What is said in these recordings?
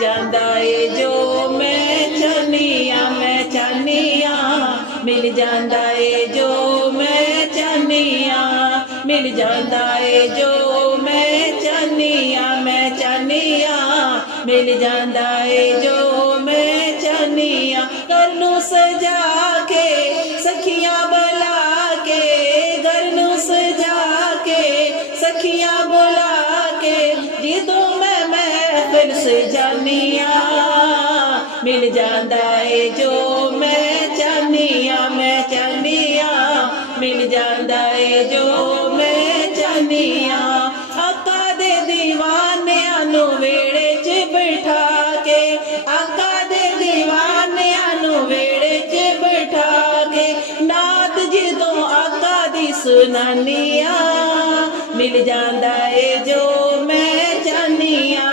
ਜਾਂਦਾ ਏ ਜੋ ਮੈਂ ਚਾਹਨੀਆਂ ਮਿਲ ਜਾਂਦਾ ਏ ਜੋ ਮੈਂ ਚਾਹਨੀਆਂ ਮਿਲ ਜਾਂਦਾ ਏ ਜੋ ਮੈਂ ਚਾਹਨੀਆਂ ਮਿਲ ਜਾਂਦਾ ਏ ਜੋ ਮੈਂ ਚਾਹਨੀਆਂ ਘਰ ਨੂੰ ਸਜਾ ਕੇ ਸਖੀਆਂ ਬੁਲਾ ਕੇ ਘਰ ਨੂੰ ਸਜਾ ਕੇ ਸਖੀਆਂ ਬੁਲਾ ਕੇ ਜਦੋਂ ਮੈਂ ਮਹਿਫਿਲ ਸਜਾਨੀਆਂ ਮਿਲ ਜਾਂਦਾ ਏ ਜੋ ਮੈਂ ਚਾਹਨੀਆਂ ਮਿਲ ਜਾਂਦਾ ਏ ਜੋ ਮੈਂ ਚਾਹਨੀਆਂ ਆਕਾ ਦੇ ਦੀਵਾਨਿਆਂ ਨੂੰ ਵੇੜੇ 'ਚ ਬਿਠਾ ਕੇ ਆਕਾ ਦੇ ਦੀਵਾਨਿਆਂ ਨੂੰ ਵੇੜੇ 'ਚ ਬਿਠਾ ਕੇ ਨਾਤ ਜਦੋਂ ਆਕਾ ਦੀ ਸੁਨਾਨੀਆਂ ਮਿਲ ਜਾਂਦਾ ਏ ਜੋ ਮੈਂ ਚਾਹਨੀਆਂ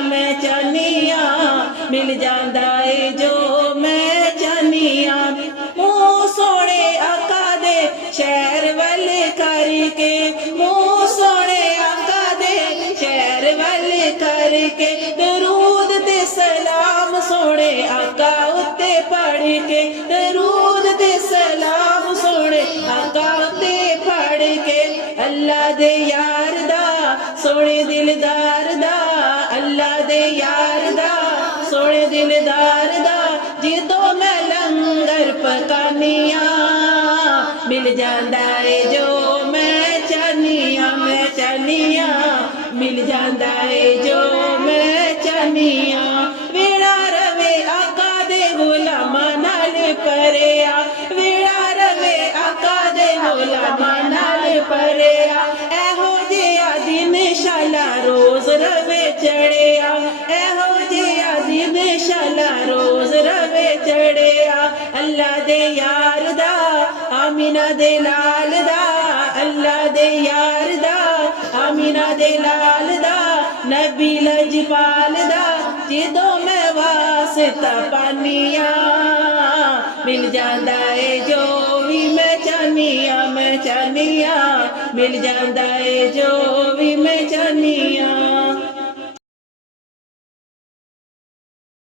ਮਿਲ ਜਾਂਦਾ ਏ ਜੋ ਮੈਂ ਚਾਹਨੀਆਂ ਮੂੰਹ ਸੋਹਣੇ ਆਕਾ ਦੇ ਸ਼ਹਿਰ ਵੱਲ ਕਰਕੇ ਮੂੰਹ ਸੋਹਣੇ ਆਕਾ ਦੇ ਸ਼ਹਿਰ ਵੱਲ ਕਰਕੇ ਦਰੂਦ ਤੇ ਸਲਾਮ ਸੋਹਣੇ ਆਕਾ ਉੱਤੇ ਪੜ੍ਹ ਕੇ ਦਰੂਦ ਤੇ ਸਲਾਮ ਸੋਹਣੇ ਆਕਾ ਉੱਤੇ ਪੜ੍ਹ ਕੇ ਅੱਲਾ ਦੇ ਯਾਰ ਦਾ ਸੋਹਣੇ ਦਿਲਦਾਰ ਦਾ ਅੱਲਾ ਦੇ ਯਾਰ ਦਾ ਸੋਹਣੇ ਦਿਲਦਾਰ ਦਾ ਜਦੋਂ ਮੈਂ ਲੰਗਰ ਪਕਾਨੀਆਂ ਮਿਲ ਜਾਂਦਾ ਏ ਜੋ ਮੈਂ ਚਾਹਨੀਆਂ ਮਿਲ ਜਾਂਦਾ ਏ ਜੋ ਮੈਂ ਚਾਹਨੀਆਂ ਵੇੜਾ ਰਵੇ ਆਕਾ ਦੇ ਗੁਲਾਮਾਂ ਨਾਲ ਭਰਿਆ ਵੇੜਾ ਰਵੇ ਆਕਾ ਦੇ ਗੁਲਾਮਾਂ ਨਾਲ ਭਰਿਆ ਇਹੋ ਜਿਹਾ ਦਿਨ ਸ਼ਾਲਾ ਰੋਜ਼ ਰਵੇ ਚੜਿਆ ਇਹੋ ਜਿਹਾ ਦਿਨ ਸ਼ਾਲਾ ਰੋਜ਼ ਰਵੇ ਚੜਿਆ ਅੱਲਾ ਦੇ ਯਾਰ ਦਾ ਆਮੀਨਾ ਦੇ ਲਾਲ ਦਾ ਅੱਲਾ ਦੇ ਯਾਰ ਦਾ ਆਮੀਨਾ ਦੇ ਲਾਲ ਦਾ ਨਬੀ ਲਜਪਾਲ ਦਾ ਜਦੋਂ ਮੈਂ ਵਾਸਤਾ ਪਾਨੀਆਂ ਮਿਲ ਜਾਂਦਾ ਏ ਜੋ ਵੀ ਮੈਂ ਚਾਹਨੀਆਂ ਮਿਲ ਜਾਂਦਾ ਏ ਜੋ ਵੀ ਮੈਂ ਚਾਹਨੀਆਂ।